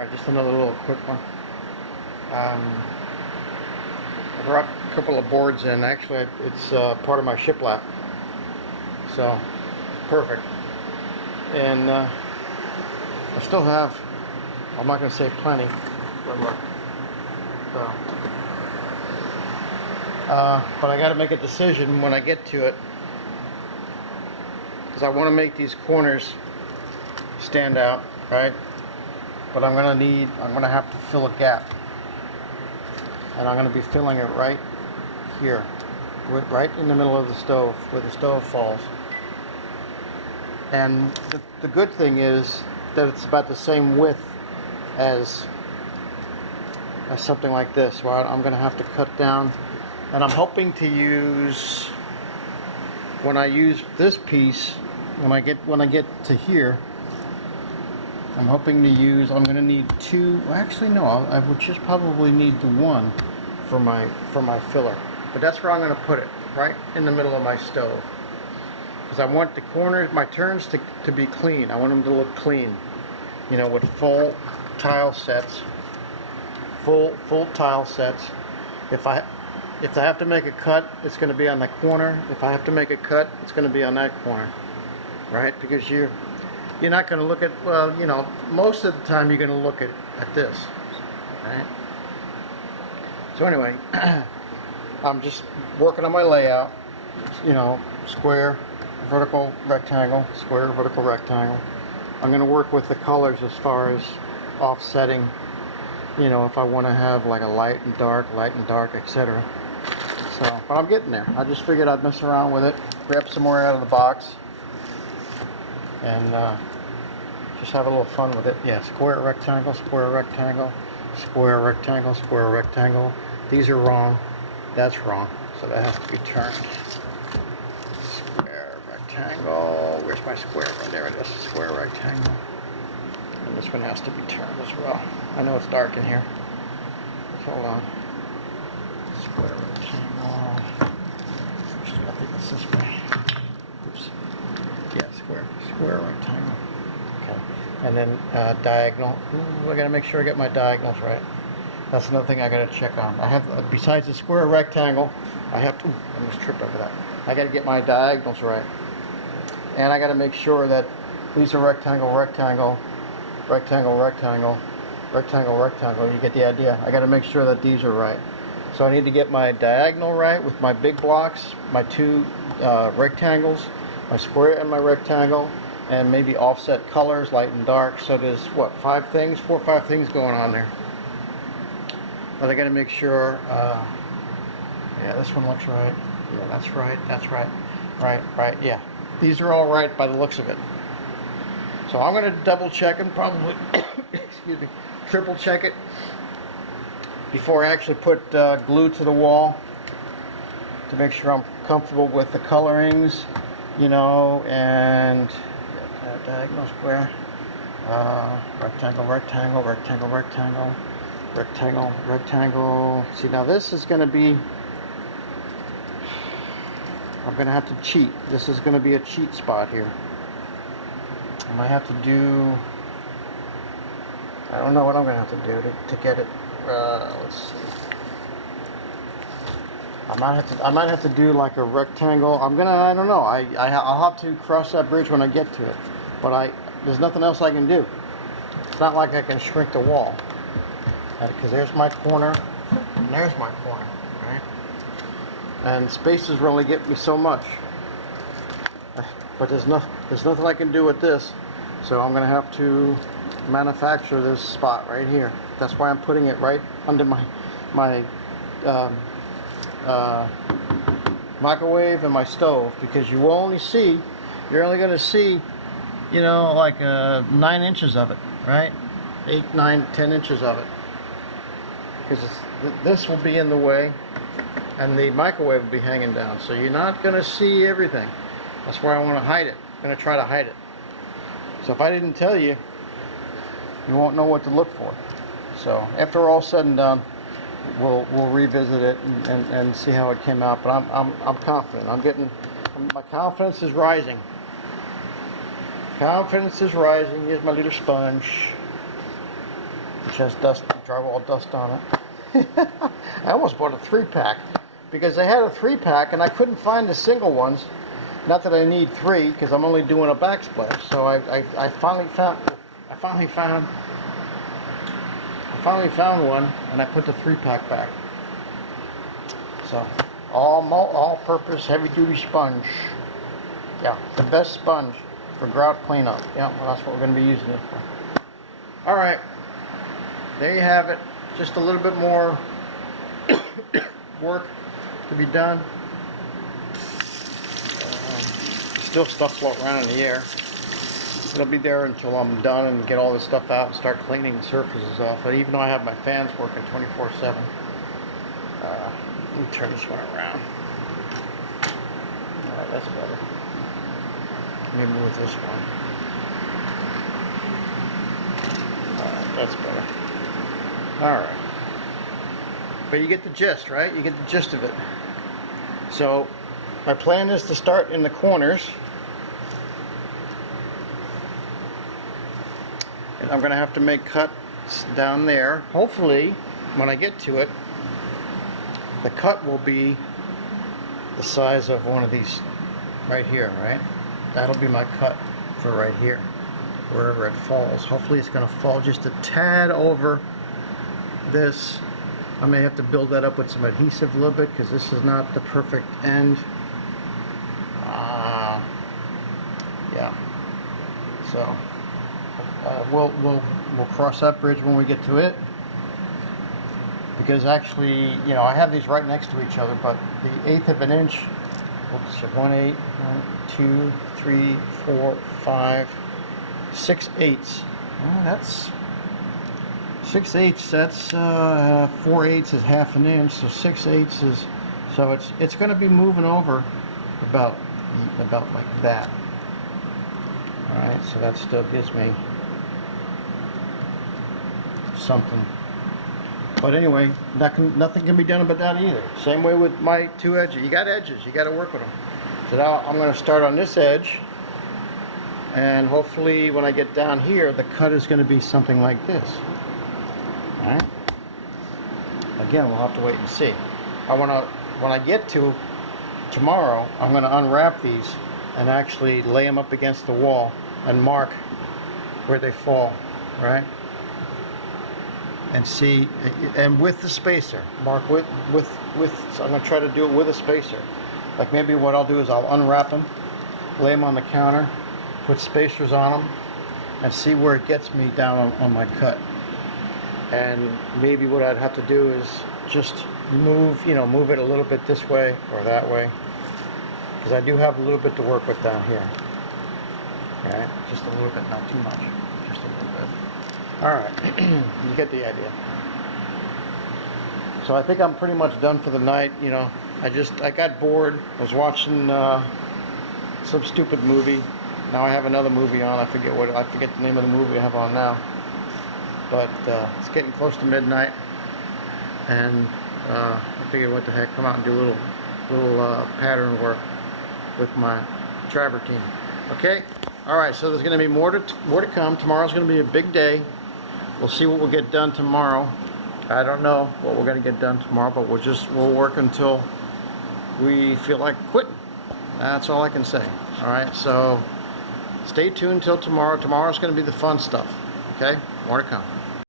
Alright, just another little quick one. I brought a couple of boards in. Actually, it's part of my shiplap, so perfect. And I still have, I'm not going to say plenty, but look. So, but I got to make a decision when I get to it, because I want to make these corners stand out, right? But I'm going to have to fill a gap. And I'm going to be filling it right here, right in the middle of the stove, where the stove falls. And the good thing is that it's about the same width as something like this. Well, I'm going to have to cut down, and I'm hoping to use, when I use this piece, when I get to here, I'm hoping to use, I'm going to need two, actually no, I would just probably need the one for my filler. But that's where I'm going to put it, right in the middle of my stove. Because I want the corners, my turns to be clean. I want them to look clean. You know, with full tile sets. Full tile sets. If I have to make a cut, it's going to be on the corner. If I have to make a cut, it's going to be on that corner. Right? Because you're not going to look at, well, you know, most of the time you're going to look at this, right? So anyway, I'm just working on my layout, you know, square, vertical, rectangle, square, vertical, rectangle. I'm going to work with the colors as far as offsetting, you know, if I want to have like a light and dark, etc. So, but I'm getting there. I just figured I'd mess around with it, grab some more out of the box, and just have a little fun with it. Yeah, square, rectangle, square, rectangle, square, rectangle, square, rectangle. These are wrong. That's wrong. So that has to be turned. Square, rectangle. Where's my square? Oh, there it is. Square, rectangle. And this one has to be turned as well. I know it's dark in here. Hold on. Square, rectangle. I think it's this way. Oops. Yeah, square, rectangle. Okay. And then diagonal. Ooh, I gotta make sure I get my diagonals right. That's another thing I gotta check on. I have, besides the square, rectangle, I have to, I almost tripped over that. I gotta get my diagonals right. And I gotta make sure that these are rectangle, rectangle, rectangle, rectangle, rectangle, rectangle. You get the idea. I gotta make sure that these are right. So I need to get my diagonal right with my big blocks, my two rectangles, my square and my rectangle, and maybe offset colors, light and dark. So there's what, 4 or 5 things going on there. But I got to make sure. Yeah, this one looks right. Yeah, that's right. That's right. Right. Yeah, these are all right by the looks of it. So I'm going to double check and probably, excuse me, triple check it before I actually put glue to the wall, to make sure I'm comfortable with the colorings, you know, and diagonal, square, rectangle, rectangle, rectangle, rectangle, rectangle, rectangle. See, now this is going to be, I'm going to have to cheat. This is going to be a cheat spot here. I might have to do, I don't know what I'm going to have to do to get it, let's see. I might have to do like a rectangle. I don't know. I'll have to cross that bridge when I get to it. But there's nothing else I can do. It's not like I can shrink the wall. Because there's my corner, and there's my corner, right? And spaces really get me so much. But there's nothing I can do with this. So I'm going to have to manufacture this spot right here. That's why I'm putting it right under my microwave and my stove, because you're only going to see, you know, like 9 inches of it, right? 8, 9, 10 inches of it. Because this will be in the way, and the microwave will be hanging down, so you're not going to see everything. That's why I want to hide it. I'm going to try to hide it. So if I didn't tell you, you won't know what to look for. So after all said and done, we'll revisit it and see how it came out. But I'm confident. My confidence is rising. Confidence is rising. Here's my little sponge. which has dust, drywall dust on it. I almost bought a 3-pack because I had a 3-pack and I couldn't find the single ones. Not that I need 3 because I'm only doing a backsplash. So I finally found one, and I put the 3-pack back. So all-purpose heavy-duty sponge. Yeah, the best sponge for grout cleanup. Yeah, well, that's what we're going to be using it for. All right, there you have it. Just a little bit more work to be done. Still stuff floating around in the air. It'll be there until I'm done and get all this stuff out and start cleaning the surfaces off. But even though I have my fans working 24/7, let me turn this one around. All right, that's better. Let me move this one. All right, that's better. All right. But you get the gist, right? You get the gist of it. So my plan is to start in the corners. And I'm going to have to make cuts down there. Hopefully, when I get to it, the cut will be the size of one of these right here, right? That'll be my cut for right here, wherever it falls. Hopefully it's going to fall just a tad over this. I may have to build that up with some adhesive a little bit because this is not the perfect end. Yeah. So we'll cross that bridge when we get to it. Because actually, you know, I have these right next to each other, but the 1/8 of an inch. Oops, 1/8, 1, 2, 3, 4, 5, 6/8. Well, that's 6/8. That's 4/8 is 1/2 an inch, so 6/8 is. So it's going to be moving over about like that. All right, so that still gives me something. But anyway, nothing can be done about that either. Same way with my 2 edges. You got edges, you got to work with them. So now I'm going to start on this edge, and hopefully when I get down here, the cut is going to be something like this. All right. Again, we'll have to wait and see. When I get to tomorrow, I'm going to unwrap these and actually lay them up against the wall and mark where they fall, right? And see, and with the spacer, mark with so I'm going to try to do it with a spacer. Like maybe what I'll do is I'll unwrap them, lay them on the counter, put spacers on them, and see where it gets me down on my cut. And maybe what I'd have to do is just move it a little bit this way or that way, because I do have a little bit to work with down here. Okay, just a little bit, not too much, just a little bit. All right, you get the idea. So I think I'm pretty much done for the night. You know, I got bored. I was watching some stupid movie. Now I have another movie on. I forget the name of the movie I have on now. But it's getting close to midnight, and I figured, what the heck, come out and do a little pattern work with my travertine. Okay. All right. So there's going to be more to come. Tomorrow's going to be a big day. We'll see what we'll get done tomorrow. I don't know what we're going to get done tomorrow, but we'll work until we feel like quitting. That's all I can say. All right, so stay tuned till tomorrow. Tomorrow's going to be the fun stuff. Okay, more to come.